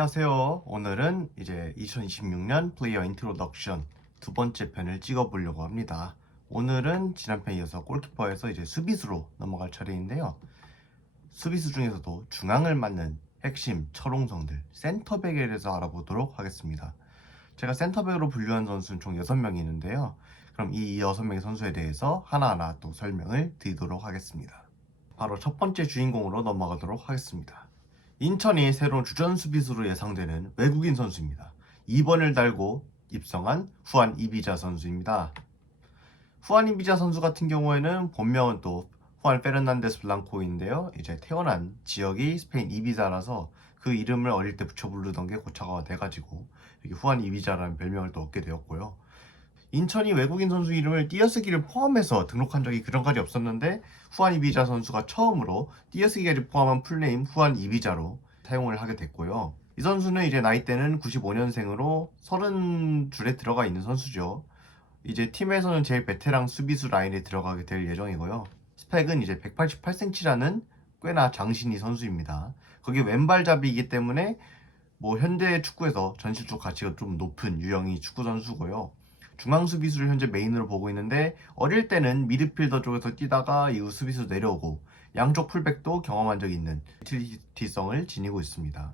안녕하세요. 오늘은 이제 2026년 플레이어 인트로덕션 두 번째 편을 찍어보려고 합니다. 오늘은 지난 편에 이어서 골키퍼에서 이제 수비수로 넘어갈 차례인데요. 수비수 중에서도 중앙을 맡는 핵심 철옹성들 센터백에 대해서 알아보도록 하겠습니다. 제가 센터백으로 분류한 선수는 총 6명이 있는데요. 그럼 이 6명의 선수에 대해서 하나하나 또 설명을 드리도록 하겠습니다. 바로 첫 번째 주인공으로 넘어가도록 하겠습니다. 인천이 새로운 주전 수비수로 예상되는 외국인 선수입니다. 2번을 달고 입성한 후안 이비자 선수입니다. 후안 이비자 선수 같은 경우에는 본명은 또 후안 페르난데스 블랑코인데요. 이제 태어난 지역이 스페인 이비자라서 그 이름을 어릴 때 붙여 부르던 게 고차가 돼가지고 이렇게 후안 이비자라는 별명을 또 얻게 되었고요. 인천이 외국인 선수 이름을 띄어쓰기를 포함해서 등록한 적이 그전까지 없었는데 후안 이비자 선수가 처음으로 띄어쓰기를 포함한 풀네임 후안 이비자로 사용을 하게 됐고요. 이 선수는 이제 나이대는 95년생으로 30줄에 들어가 있는 선수죠. 이제 팀에서는 제일 베테랑 수비수 라인에 들어가게 될 예정이고요. 스펙은 이제 188cm라는 꽤나 장신이 선수입니다. 거기 왼발잡이이기 때문에 뭐 현대 축구에서 전실적 가치가 좀 높은 유형의 축구 선수고요. 중앙 수비수를 현재 메인으로 보고 있는데 어릴 때는 미드필더 쪽에서 뛰다가 이후 수비수 내려오고 양쪽 풀백도 경험한 적이 있는 유틸리티성을 지니고 있습니다.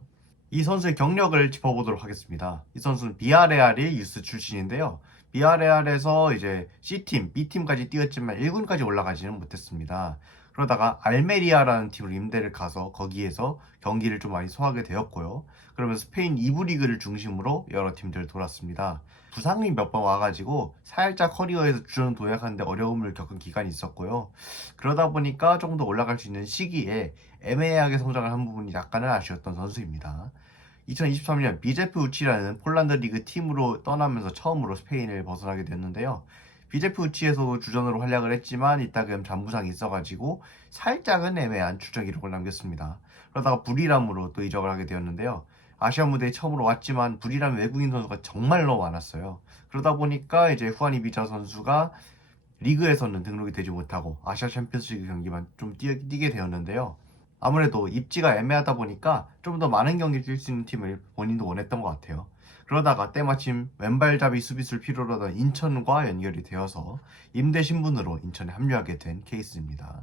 이 선수의 경력을 짚어보도록 하겠습니다. 이 선수는 비아레알이 유스 출신인데요. 비아레알에서 이제 C팀, B팀까지 뛰었지만 1군까지 올라가지는 못했습니다. 그러다가 알메리아라는 팀으로 임대를 가서 거기에서 경기를 좀 많이 소화하게 되었고요. 그러면서 스페인 2부 리그를 중심으로 여러 팀들을 돌았습니다. 부상이 몇 번 와가지고 살짝 커리어에서 주전 도약하는데 어려움을 겪은 기간이 있었고요. 그러다 보니까 조금 더 올라갈 수 있는 시기에 애매하게 성장을 한 부분이 약간은 아쉬웠던 선수입니다. 2023년 비제프 우치라는 폴란드 리그 팀으로 떠나면서 처음으로 스페인을 벗어나게 됐는데요. 비제프 우치에서도 주전으로 활약을 했지만 이따금 잔부상이 있어가지고 살짝은 애매한 출전 기록을 남겼습니다. 그러다가 부리람으로 또 이적을 하게 되었는데요. 아시아 무대에 처음으로 왔지만 부리람 외국인 선수가 정말로 많았어요. 그러다 보니까 이제 후안 이비자 선수가 리그에서는 등록이 되지 못하고 아시아 챔피언스리그 경기만 좀 뛰게 되었는데요. 아무래도 입지가 애매하다 보니까 좀 더 많은 경기를 뛸 수 있는 팀을 본인도 원했던 것 같아요. 그러다가 때마침 왼발잡이 수비수를 필요로 하던 인천과 연결이 되어서 임대 신분으로 인천에 합류하게 된 케이스입니다.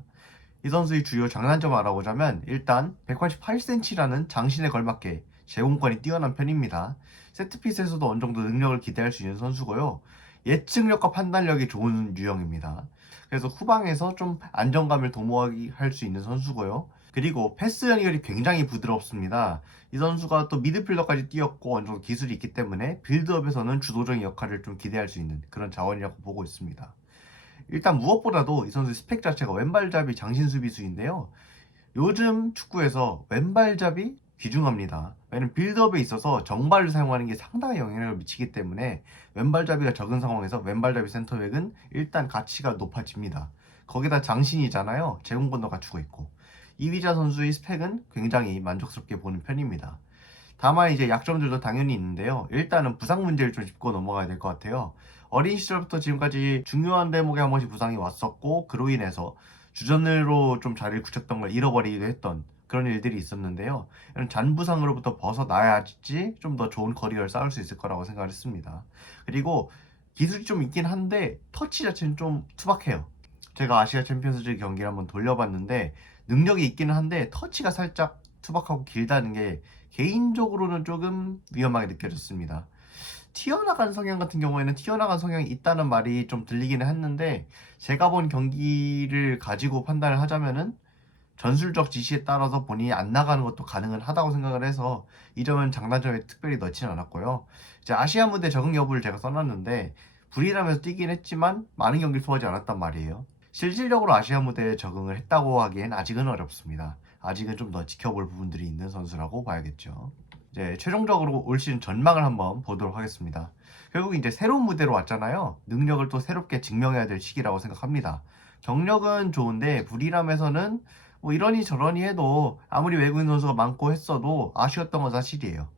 이 선수의 주요 장단점을 알아보자면 일단 188cm라는 장신에 걸맞게 제공권이 뛰어난 편입니다. 세트피스에서도 어느 정도 능력을 기대할 수 있는 선수고요. 예측력과 판단력이 좋은 유형입니다. 그래서 후방에서 좀 안정감을 도모할 수 있는 선수고요. 그리고 패스 연결이 굉장히 부드럽습니다. 이 선수가 또 미드필더까지 뛰었고 어느 정도 기술이 있기 때문에 빌드업에서는 주도적인 역할을 좀 기대할 수 있는 그런 자원이라고 보고 있습니다. 일단 무엇보다도 이 선수의 스펙 자체가 왼발잡이 장신 수비수인데요. 요즘 축구에서 왼발잡이 귀중합니다. 왜냐면 빌드업에 있어서 정발을 사용하는 게 상당히 영향을 미치기 때문에 왼발잡이가 적은 상황에서 왼발잡이 센터백은 일단 가치가 높아집니다. 거기다 장신이잖아요. 제공권도 갖추고 있고. 이비자 선수의 스펙은 굉장히 만족스럽게 보는 편입니다. 다만 이제 약점들도 당연히 있는데요. 일단은 부상 문제를 좀 짚고 넘어가야 될 것 같아요. 어린 시절부터 지금까지 중요한 대목에 한 번씩 부상이 왔었고 그로 인해서 주전으로 좀 자리를 굳혔던 걸 잃어버리기도 했던 그런 일들이 있었는데요. 이런 잔부상으로부터 벗어나야지 좀 더 좋은 커리어를 쌓을 수 있을 거라고 생각을 했습니다. 그리고 기술이 좀 있긴 한데 터치 자체는 좀 투박해요. 제가 아시아 챔피언스리그 경기를 한번 돌려봤는데 능력이 있기는 한데 터치가 살짝 투박하고 길다는 게 개인적으로는 조금 위험하게 느껴졌습니다. 튀어나간 성향 같은 경우에는 튀어나간 성향이 있다는 말이 좀 들리기는 했는데 제가 본 경기를 가지고 판단을 하자면은 전술적 지시에 따라서 본인이 안 나가는 것도 가능은 하다고 생각을 해서 이 점은 장단점에 특별히 넣지는 않았고요. 이제 아시아 무대 적응 여부를 제가 써놨는데 불이라면서 뛰긴 했지만 많은 경기를 소화하지 않았단 말이에요. 실질적으로 아시아 무대에 적응을 했다고 하기엔 아직은 어렵습니다. 아직은 좀 더 지켜볼 부분들이 있는 선수라고 봐야겠죠. 이제 최종적으로 올 시즌 전망을 한번 보도록 하겠습니다. 결국 이제 새로운 무대로 왔잖아요. 능력을 또 새롭게 증명해야 될 시기라고 생각합니다. 경력은 좋은데 불이람에서는 뭐 이러니 저러니 해도 아무리 외국인 선수가 많고 했어도 아쉬웠던 건 사실이에요.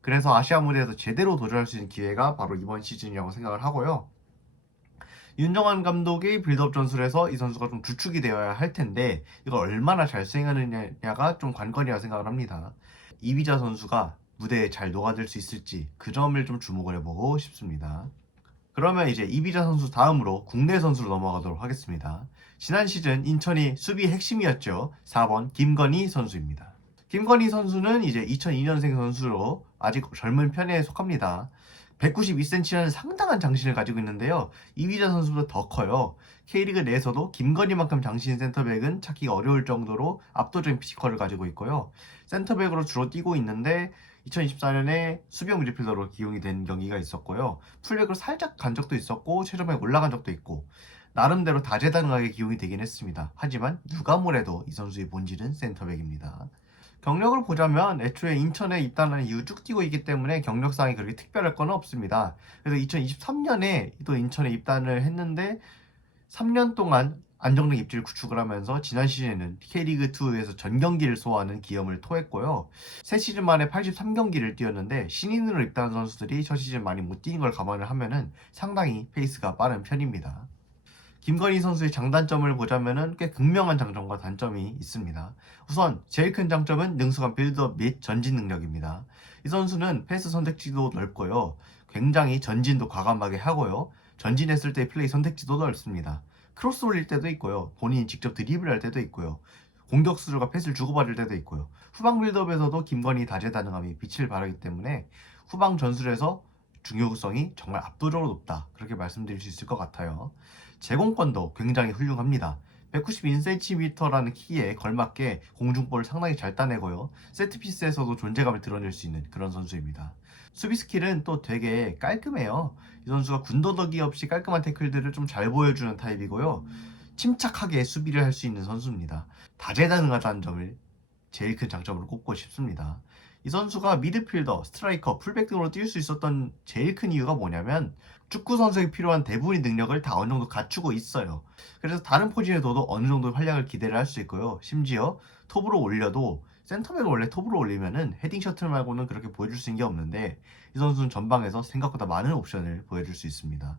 그래서 아시아 무대에서 제대로 도전할 수 있는 기회가 바로 이번 시즌이라고 생각을 하고요. 윤정환 감독의 빌드업 전술에서 이 선수가 좀 주축이 되어야 할 텐데 이걸 얼마나 잘 수행하느냐가 좀 관건이라 생각을 합니다. 이비자 선수가 무대에 잘 녹아들 수 있을지 그 점을 좀 주목을 해보고 싶습니다. 그러면 이제 이비자 선수 다음으로 국내 선수로 넘어가도록 하겠습니다. 지난 시즌 인천이 수비 핵심이었죠. 4번 김건희 선수입니다. 김건희 선수는 이제 2002년생 선수로 아직 젊은 편에 속합니다. 192cm라는 상당한 장신을 가지고 있는데요. 이비자 선수보다 더 커요. K리그 내에서도 김건희만큼 장신 센터백은 찾기가 어려울 정도로 압도적인 피지컬을 가지고 있고요. 센터백으로 주로 뛰고 있는데 2024년에 수비형 미드필더로 기용이 된 경기가 있었고요. 풀백으로 살짝 간 적도 있었고 최전방에 올라간 적도 있고 나름대로 다재다능하게 기용이 되긴 했습니다. 하지만 누가 뭐래도 이 선수의 본질은 센터백입니다. 경력을 보자면 애초에 인천에 입단한 이후 쭉 뛰고 있기 때문에 경력상이 그렇게 특별할 건 없습니다. 그래서 2023년에 또 인천에 입단을 했는데 3년 동안 안정적 입지를 구축을 하면서 지난 시즌에는 K리그2에서 전 경기를 소화하는 기염을 토했고요. 새 시즌 만에 83경기를 뛰었는데 신인으로 입단한 선수들이 저 시즌 많이 못 뛰는 걸 감안을 하면은 상당히 페이스가 빠른 편입니다. 김건희 선수의 장단점을 보자면은 꽤 극명한 장점과 단점이 있습니다. 우선 제일 큰 장점은 능숙한 빌드업 및 전진 능력입니다. 이 선수는 패스 선택지도 넓고요. 굉장히 전진도 과감하게 하고요. 전진했을 때 플레이 선택지도 넓습니다. 크로스 올릴 때도 있고요. 본인이 직접 드리블할 때도 있고요. 공격수들과 패스를 주고받을 때도 있고요. 후방 빌드업에서도 김건희 다재다능함이 빛을 발하기 때문에 후방 전술에서 중요성이 정말 압도적으로 높다. 그렇게 말씀드릴 수 있을 것 같아요. 제공권도 굉장히 훌륭합니다. 191cm라는 키에 걸맞게 공중볼을 상당히 잘 따내고요. 세트피스에서도 존재감을 드러낼 수 있는 그런 선수입니다. 수비 스킬은 또 되게 깔끔해요. 이 선수가 군더더기 없이 깔끔한 태클들을 좀 잘 보여주는 타입이고요. 침착하게 수비를 할 수 있는 선수입니다. 다재다능하다는 점을 제일 큰 장점으로 꼽고 싶습니다. 이 선수가 미드필더, 스트라이커, 풀백 등으로 뛸 수 있었던 제일 큰 이유가 뭐냐면 축구 선수에게 필요한 대부분의 능력을 다 어느 정도 갖추고 있어요. 그래서 다른 포지션에서도 어느 정도 활약을 기대를 할 수 있고요. 심지어 톱으로 올려도 센터백을 원래 톱으로 올리면은 헤딩 셔틀 말고는 그렇게 보여줄 수 있는 게 없는데 이 선수는 전방에서 생각보다 많은 옵션을 보여줄 수 있습니다.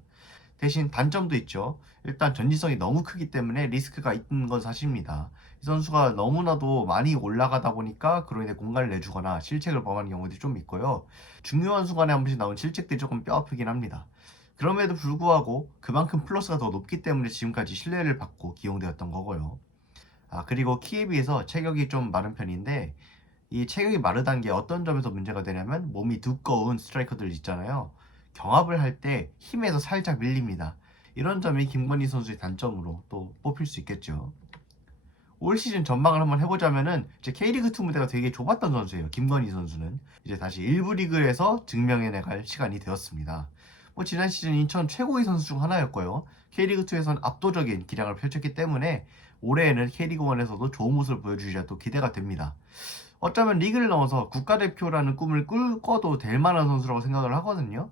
대신 단점도 있죠. 일단 전진성이 너무 크기 때문에 리스크가 있는 건 사실입니다. 이 선수가 너무나도 많이 올라가다 보니까 그로 인해 공간을 내주거나 실책을 범하는 경우들이 좀 있고요. 중요한 순간에 한 번씩 나온 실책들이 조금 뼈 아프긴 합니다. 그럼에도 불구하고 그만큼 플러스가 더 높기 때문에 지금까지 신뢰를 받고 기용되었던 거고요. 그리고 키에 비해서 체격이 좀 마른 편인데 이 체격이 마르다는 게 어떤 점에서 문제가 되냐면 몸이 두꺼운 스트라이커들 있잖아요. 경합을 할 때 힘에서 살짝 밀립니다. 이런 점이 김건희 선수의 단점으로 또 뽑힐 수 있겠죠. 올 시즌 전망을 한번 해보자면은 이제 K리그2 무대가 되게 좁았던 선수예요. 김건희 선수는 이제 다시 1부 리그에서 증명해내갈 시간이 되었습니다. 지난 시즌 인천 최고의 선수 중 하나였고요. K리그2에서는 압도적인 기량을 펼쳤기 때문에 올해에는 K리그1에서도 좋은 모습을 보여주리라 또 기대가 됩니다. 어쩌면 리그를 넘어서 국가대표라는 꿈을 꿀꿔도 될 만한 선수라고 생각을 하거든요.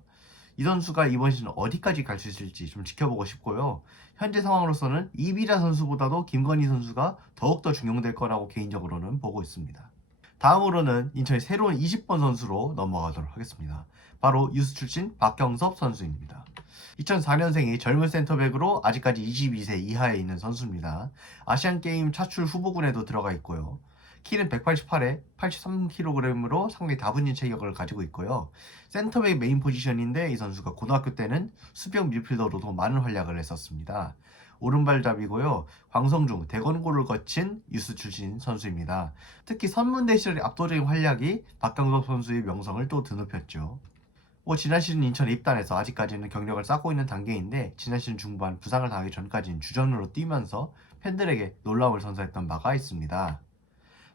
이 선수가 이번 시즌 어디까지 갈 수 있을지 좀 지켜보고 싶고요. 현재 상황으로서는 이비자 선수보다도 김건희 선수가 더욱더 중용될 거라고 개인적으로는 보고 있습니다. 다음으로는 인천의 새로운 20번 선수로 넘어가도록 하겠습니다. 바로 유스 출신 박경섭 선수입니다. 2004년생이 젊은 센터백으로 아직까지 22세 이하에 있는 선수입니다. 아시안게임 차출 후보군에도 들어가 있고요. 키는 188에 83kg으로 상당히 다분hin 체격을 가지고 있고요. 센터백 메인 포지션인데 이 선수가 고등학교 때는 수비형 미드필더로도 많은 활약을 했었습니다. 오른발잡이고요. 광성중, 대건고를 거친 유스 출신 선수입니다. 특히 선문대 시절의 압도적인 활약이 박경섭 선수의 명성을 또 드높였죠. 지난 시즌 인천에 입단해서 아직까지는 경력을 쌓고 있는 단계인데 지난 시즌 중반 부상을 당하기 전까지는 주전으로 뛰면서 팬들에게 놀라움을 선사했던 바가 있습니다.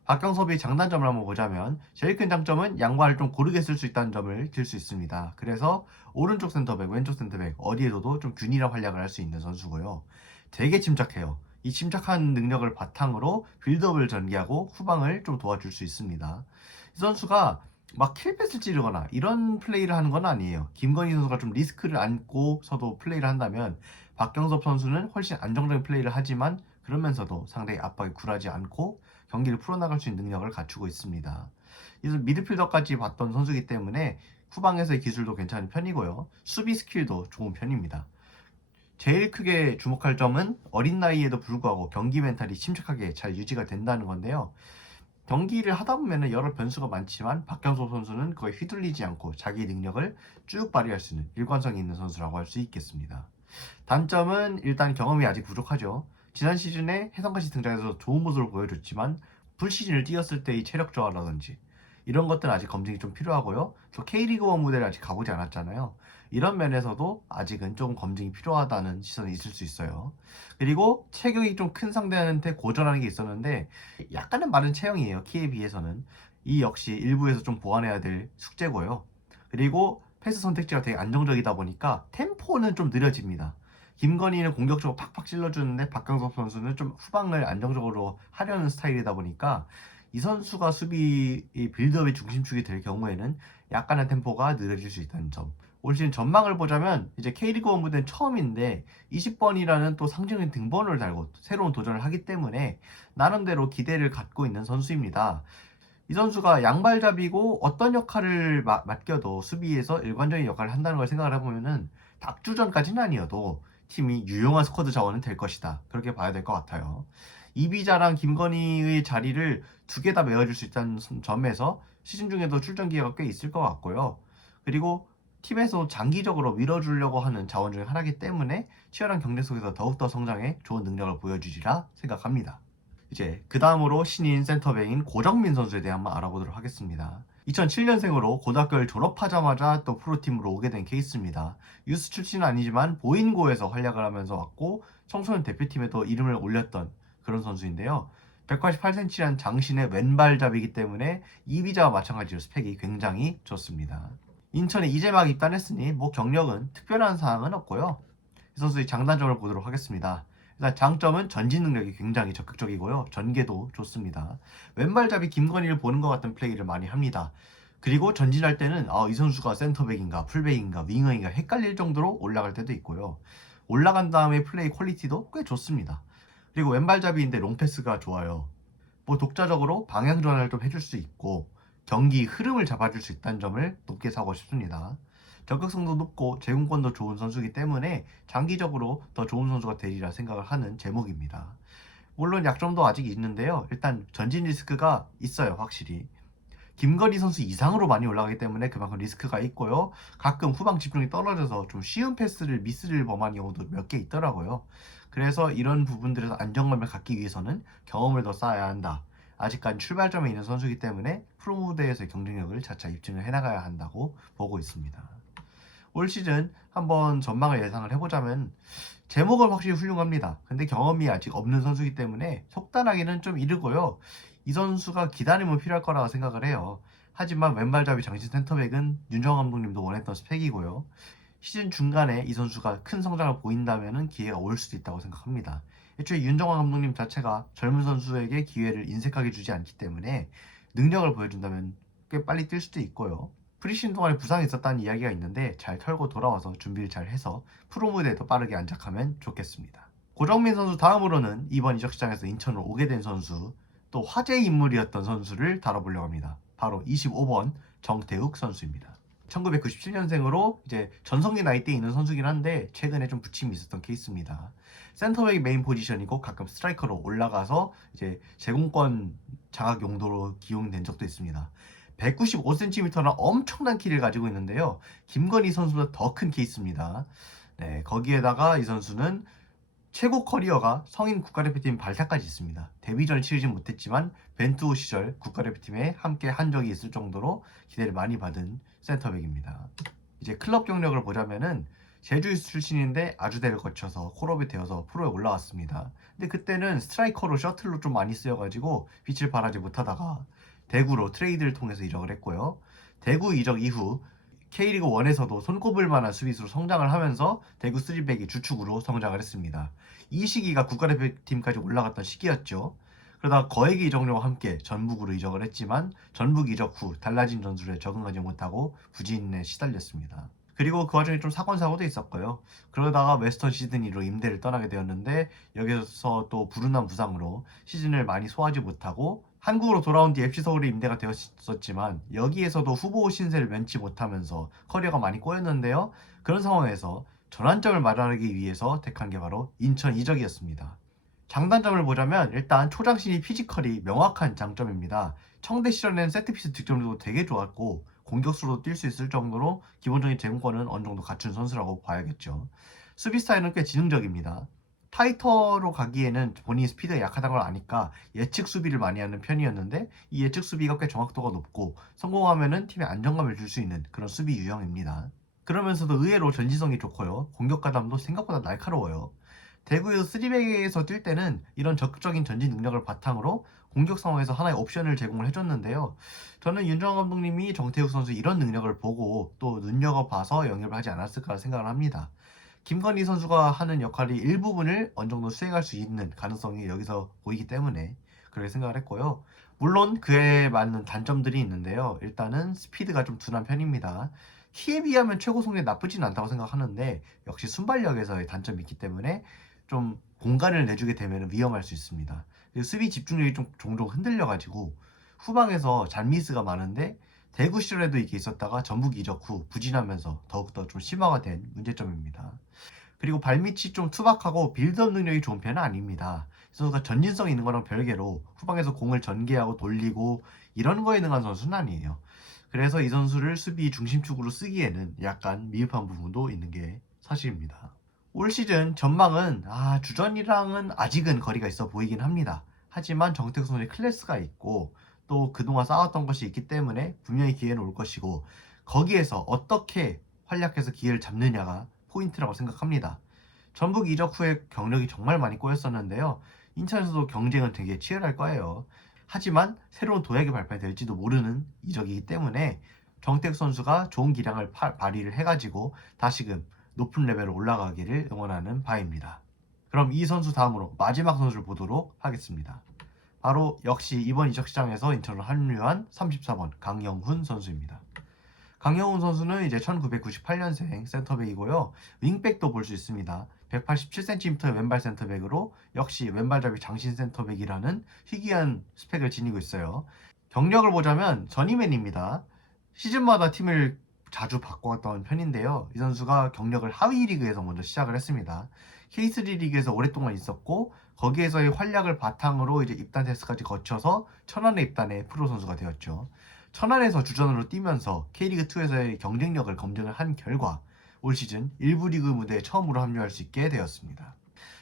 박경섭의 장단점을 한번 보자면 제일 큰 장점은 양발을 좀 고르게 쓸 수 있다는 점을 들 수 있습니다. 그래서 오른쪽 센터백, 왼쪽 센터백 어디에서도 좀 균일한 활약을 할 수 있는 선수고요. 되게 침착해요. 이 침착한 능력을 바탕으로 빌드업을 전개하고 후방을 좀 도와줄 수 있습니다. 이 선수가 막 킬패스를 찌르거나 이런 플레이를 하는 건 아니에요. 김건희 선수가 좀 리스크를 안고서도 플레이를 한다면 박경섭 선수는 훨씬 안정적인 플레이를 하지만 그러면서도 상당히 압박에 굴하지 않고 경기를 풀어나갈 수 있는 능력을 갖추고 있습니다. 그래서 미드필더까지 봤던 선수이기 때문에 후방에서의 기술도 괜찮은 편이고요. 수비 스킬도 좋은 편입니다. 제일 크게 주목할 점은 어린 나이에도 불구하고 경기 멘탈이 침착하게 잘 유지가 된다는 건데요. 경기를 하다 보면은 여러 변수가 많지만 박경서 선수는 거의 휘둘리지 않고 자기 능력을 쭉 발휘할 수 있는 일관성이 있는 선수라고 할 수 있겠습니다. 단점은 일단 경험이 아직 부족하죠. 지난 시즌에 해성같이 등장해서 좋은 모습을 보여줬지만 풀 시즌을 뛰었을 때의 체력 저하라든지 이런 것들은 아직 검증이 좀 필요하고요. 또 K리그1 무대를 아직 가보지 않았잖아요. 이런 면에서도 아직은 좀 검증이 필요하다는 시선이 있을 수 있어요. 그리고 체격이 좀 큰 상대한테 고전하는 게 있었는데 약간은 마른 체형이에요. 키에 비해서는. 이 역시 일부에서 좀 보완해야 될 숙제고요. 그리고 패스 선택지가 되게 안정적이다 보니까 템포는 좀 느려집니다. 김건희는 공격적으로 팍팍 찔러주는데 박강석 선수는 좀 후방을 안정적으로 하려는 스타일이다 보니까 이 선수가 수비 빌드업의 중심축이 될 경우에는 약간의 템포가 느려질 수 있다는 점. 올 시즌 전망을 보자면 이제 K리그1 무대는 처음인데 20번이라는 또 상징적인 등번호를 달고 새로운 도전을 하기 때문에 나름대로 기대를 갖고 있는 선수입니다. 이 선수가 양발잡이고 어떤 역할을 맡겨도 수비에서 일관적인 역할을 한다는 걸 생각을 해보면은 닥주전까지는 아니어도 팀이 유용한 스쿼드 자원은 될 것이다. 그렇게 봐야 될 것 같아요. 이비자랑 김건희의 자리를 두 개 다 메워줄 수 있다는 점에서 시즌 중에도 출전 기회가 꽤 있을 것 같고요. 그리고 팀에서 장기적으로 밀어주려고 하는 자원 중에 하나이기 때문에 치열한 경쟁 속에서 더욱더 성장해 좋은 능력을 보여주리라 생각합니다. 이제 그 다음으로 신인 센터백인 고정민 선수에 대해 한번 알아보도록 하겠습니다. 2007년생으로 고등학교를 졸업하자마자 또 프로팀으로 오게 된 케이스입니다. 유스 출신은 아니지만 보인고에서 활약을 하면서 왔고 청소년 대표팀에도 이름을 올렸던 그런 선수인데요. 188cm란 장신의 왼발잡이기 때문에 이비자와 마찬가지로 스펙이 굉장히 좋습니다. 인천에 이제 막 입단했으니 뭐 경력은 특별한 사항은 없고요. 이 선수의 장단점을 보도록 하겠습니다. 일단 장점은 전진 능력이 굉장히 적극적이고요. 전개도 좋습니다. 왼발잡이 김건희를 보는 것 같은 플레이를 많이 합니다. 그리고 전진할 때는 이 선수가 센터백인가 풀백인가 윙어인가 헷갈릴 정도로 올라갈 때도 있고요. 올라간 다음에 플레이 퀄리티도 꽤 좋습니다. 그리고 왼발잡이인데 롱패스가 좋아요. 뭐 독자적으로 방향 전환을 좀 해줄 수 있고 경기 흐름을 잡아줄 수 있다는 점을 높게 사고 싶습니다. 적극성도 높고 제공권도 좋은 선수이기 때문에 장기적으로 더 좋은 선수가 되리라 생각을 하는 제목입니다. 물론 약점도 아직 있는데요. 일단 전진 리스크가 있어요, 확실히. 김건희 선수 이상으로 많이 올라가기 때문에 그만큼 리스크가 있고요. 가끔 후방 집중이 떨어져서 좀 쉬운 패스를 미스를 범한 경우도 몇 개 있더라고요. 그래서 이런 부분들에서 안정감을 갖기 위해서는 경험을 더 쌓아야 한다. 아직까지 출발점에 있는 선수이기 때문에 프로 무대에서의 경쟁력을 차차 입증을 해나가야 한다고 보고 있습니다. 올 시즌 한번 전망을 예상을 해보자면 제목은 확실히 훌륭합니다. 근데 경험이 아직 없는 선수이기 때문에 속단하기는 좀 이르고요. 이 선수가 기다림은 필요할 거라고 생각을 해요. 하지만 왼발잡이 장신 센터백은 윤정환 감독님도 원했던 스펙이고요. 시즌 중간에 이 선수가 큰 성장을 보인다면 기회가 올 수도 있다고 생각합니다. 애초에 윤정환 감독님 자체가 젊은 선수에게 기회를 인색하게 주지 않기 때문에 능력을 보여준다면 꽤 빨리 뛸 수도 있고요. 프리시즌 동안에 부상이 있었다는 이야기가 있는데 잘 털고 돌아와서 준비를 잘 해서 프로 무대에도 빠르게 안착하면 좋겠습니다. 고정민 선수 다음으로는 이번 이적 시장에서 인천으로 오게 된 선수, 또 화제 인물이었던 선수를 다뤄보려고 합니다. 바로 25번 정태욱 선수입니다. 1997년생으로 이제 전성기 나이대에 있는 선수긴 한데 최근에 좀 부침이 있었던 케이스입니다. 센터백이 메인 포지션이고 가끔 스트라이커로 올라가서 이제 제공권 장악 용도로 기용된 적도 있습니다. 195cm나 엄청난 키를 가지고 있는데요. 김건희 선수보다 더 큰 케이스입니다. 네, 거기에다가 이 선수는 최고 커리어가 성인 국가대표팀 발탁까지 있습니다. 데뷔전을 치르진 못했지만 벤투 시절 국가대표팀에 함께 한 적이 있을 정도로 기대를 많이 받은 센터백입니다. 이제 클럽 경력을 보자면은 제주유스 출신인데 아주대를 거쳐서 콜업이 되어서 프로에 올라왔습니다. 근데 그때는 스트라이커로 셔틀로 좀 많이 쓰여가지고 빛을 발하지 못하다가 대구로 트레이드를 통해서 이적을 했고요. 대구 이적 이후 K리그 1에서도 손꼽을 만한 수비수로 성장을 하면서 대구 3백이 주축으로 성장을 했습니다. 이 시기가 국가대표팀까지 올라갔던 시기였죠. 그러다 거액의 이적료와 함께 전북으로 이적을 했지만 전북 이적 후 달라진 전술에 적응하지 못하고 부진에 시달렸습니다. 그리고 그 와중에 좀 사건 사고도 있었고요. 그러다가 웨스턴 시드니로 임대를 떠나게 되었는데 여기서 또 불운한 부상으로 시즌을 많이 소화하지 못하고 한국으로 돌아온 뒤 FC 서울에 임대가 되었었지만 여기에서도 후보 신세를 면치 못하면서 커리어가 많이 꼬였는데요. 그런 상황에서 전환점을 마련하기 위해서 택한 게 바로 인천 이적이었습니다. 장단점을 보자면 일단 초장신이 피지컬이 명확한 장점입니다. 청대 시절에는 세트피스 득점도 되게 좋았고 공격수로 뛸 수 있을 정도로 기본적인 제공권은 어느 정도 갖춘 선수라고 봐야겠죠. 수비 스타일은 꽤 지능적입니다. 타이터로 가기에는 본인이 스피드가 약하다는 걸 아니까 예측 수비를 많이 하는 편이었는데 이 예측 수비가 꽤 정확도가 높고 성공하면은 팀에 안정감을 줄 수 있는 그런 수비 유형입니다. 그러면서도 의외로 전진성이 좋고요. 공격 가담도 생각보다 날카로워요. 대구에서 3백에서 뛸 때는 이런 적극적인 전진 능력을 바탕으로 공격 상황에서 하나의 옵션을 제공을 해줬는데요. 저는 윤정환 감독님이 정태욱 선수 이런 능력을 보고 또 눈여겨봐서 영입을 하지 않았을까 생각을 합니다. 김건희 선수가 하는 역할이 일부분을 어느 정도 수행할 수 있는 가능성이 여기서 보이기 때문에 그렇게 생각을 했고요. 물론 그에 맞는 단점들이 있는데요. 일단은 스피드가 좀 둔한 편입니다. 키에 비하면 최고 속력이 나쁘진 않다고 생각하는데 역시 순발력에서의 단점이 있기 때문에 좀 공간을 내주게 되면 위험할 수 있습니다. 수비 집중력이 좀 종종 흔들려가지고 후방에서 잔미스가 많은데 대구 시절에도 이게 있었다가 전북 이적 후 부진하면서 더욱더 좀 심화가 된 문제점입니다. 그리고 발밑이 좀 투박하고 빌드업 능력이 좋은 편은 아닙니다. 이 선수가 전진성 있는 거랑 별개로 후방에서 공을 전개하고 돌리고 이런 거에 능한 선수는 아니에요. 그래서 이 선수를 수비 중심축으로 쓰기에는 약간 미흡한 부분도 있는 게 사실입니다. 올 시즌 전망은 주전이랑은 아직은 거리가 있어 보이긴 합니다. 하지만 정태욱 선수의 클래스가 있고 또 그동안 쌓았던 것이 있기 때문에 분명히 기회는 올 것이고 거기에서 어떻게 활약해서 기회를 잡느냐가 포인트라고 생각합니다. 전북 이적 후에 경력이 정말 많이 꼬였었는데요. 인천에서도 경쟁은 되게 치열할 거예요. 하지만 새로운 도약이 발표될지도 모르는 이적이기 때문에 정태욱 선수가 좋은 기량을 발휘를 해가지고 다시금 높은 레벨로 올라가기를 응원하는 바입니다. 그럼 이 선수 다음으로 마지막 선수를 보도록 하겠습니다. 바로 역시 이번 이적 시장에서 인천으로 합류한 34번 강영훈 선수입니다. 강영훈 선수는 이제 1998년생 센터백이고요. 윙백도 볼 수 있습니다. 187cm의 왼발 센터백으로 역시 왼발잡이 장신 센터백이라는 희귀한 스펙을 지니고 있어요. 경력을 보자면 전이맨입니다. 시즌마다 팀을 자주 바꿔왔던 편인데요. 이 선수가 경력을 하위 리그에서 먼저 시작을 했습니다. K3 리그에서 오랫동안 있었고 거기에서의 활약을 바탕으로 이제 입단 테스트까지 거쳐서 천안에 입단해 프로 선수가 되었죠. 천안에서 주전으로 뛰면서 K리그2에서의 경쟁력을 검증을 한 결과 올 시즌 1부 리그 무대에 처음으로 합류할 수 있게 되었습니다.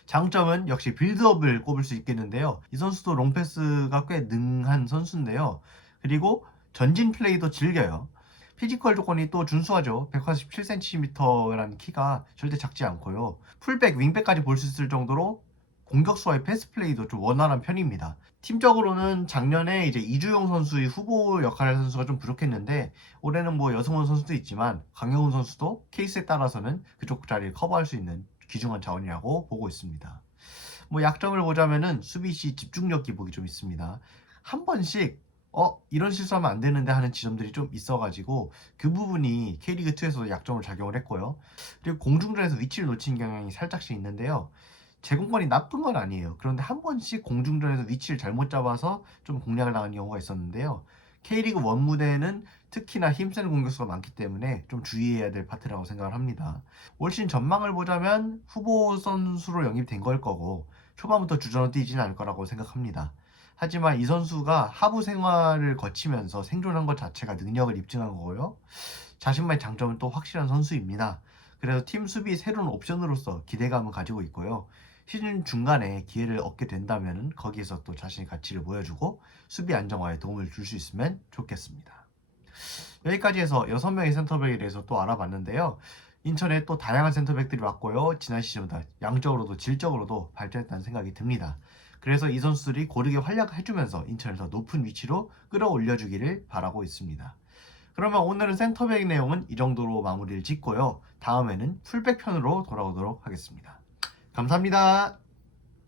장점은 역시 빌드업을 꼽을 수 있겠는데요. 이 선수도 롱패스가 꽤 능한 선수인데요. 그리고 전진 플레이도 즐겨요. 피지컬 조건이 또 준수하죠. 187cm라는 키가 절대 작지 않고요. 풀백, 윙백까지 볼 수 있을 정도로 공격수와의 패스 플레이도 좀 원활한 편입니다. 팀적으로는 작년에 이제 이주용 선수의 후보 역할을 할 선수가 좀 부족했는데 올해는 뭐 여승원 선수도 있지만 강영훈 선수도 케이스에 따라서는 그쪽 자리를 커버할 수 있는 귀중한 자원이라고 보고 있습니다. 뭐 약점을 보자면은 수비 시 집중력 기복이 좀 있습니다. 한 번씩 이런 실수하면 안 되는데 하는 지점들이 좀 있어가지고 그 부분이 K리그2에서도 약점을 작용을 했고요. 그리고 공중전에서 위치를 놓치는 경향이 살짝씩 있는데요. 제공권이 나쁜 건 아니에요. 그런데 한 번씩 공중전에서 위치를 잘못 잡아서 좀 공략을 당하는 경우가 있었는데요. K리그 1 무대에는 특히나 힘센 공격수가 많기 때문에 좀 주의해야 될 파트라고 생각을 합니다. 올 시즌 전망을 보자면 후보 선수로 영입된 걸 거고 초반부터 주전으로 뛰지는 않을 거라고 생각합니다. 하지만 이 선수가 하부 생활을 거치면서 생존한 것 자체가 능력을 입증한 거고요. 자신만의 장점은 또 확실한 선수입니다. 그래서 팀 수비 새로운 옵션으로서 기대감을 가지고 있고요. 시즌 중간에 기회를 얻게 된다면 거기에서 또 자신의 가치를 보여주고 수비 안정화에 도움을 줄 수 있으면 좋겠습니다. 여기까지 해서 6명의 센터백에 대해서 또 알아봤는데요. 인천에 또 다양한 센터백들이 왔고요. 지난 시즌보다 양적으로도 질적으로도 발전했다는 생각이 듭니다. 그래서 이 선수들이 고르게 활약해주면서 인천을 더 높은 위치로 끌어올려주기를 바라고 있습니다. 그러면 오늘은 센터백 내용은 이 정도로 마무리를 짓고요. 다음에는 풀백 편으로 돌아오도록 하겠습니다. 감사합니다.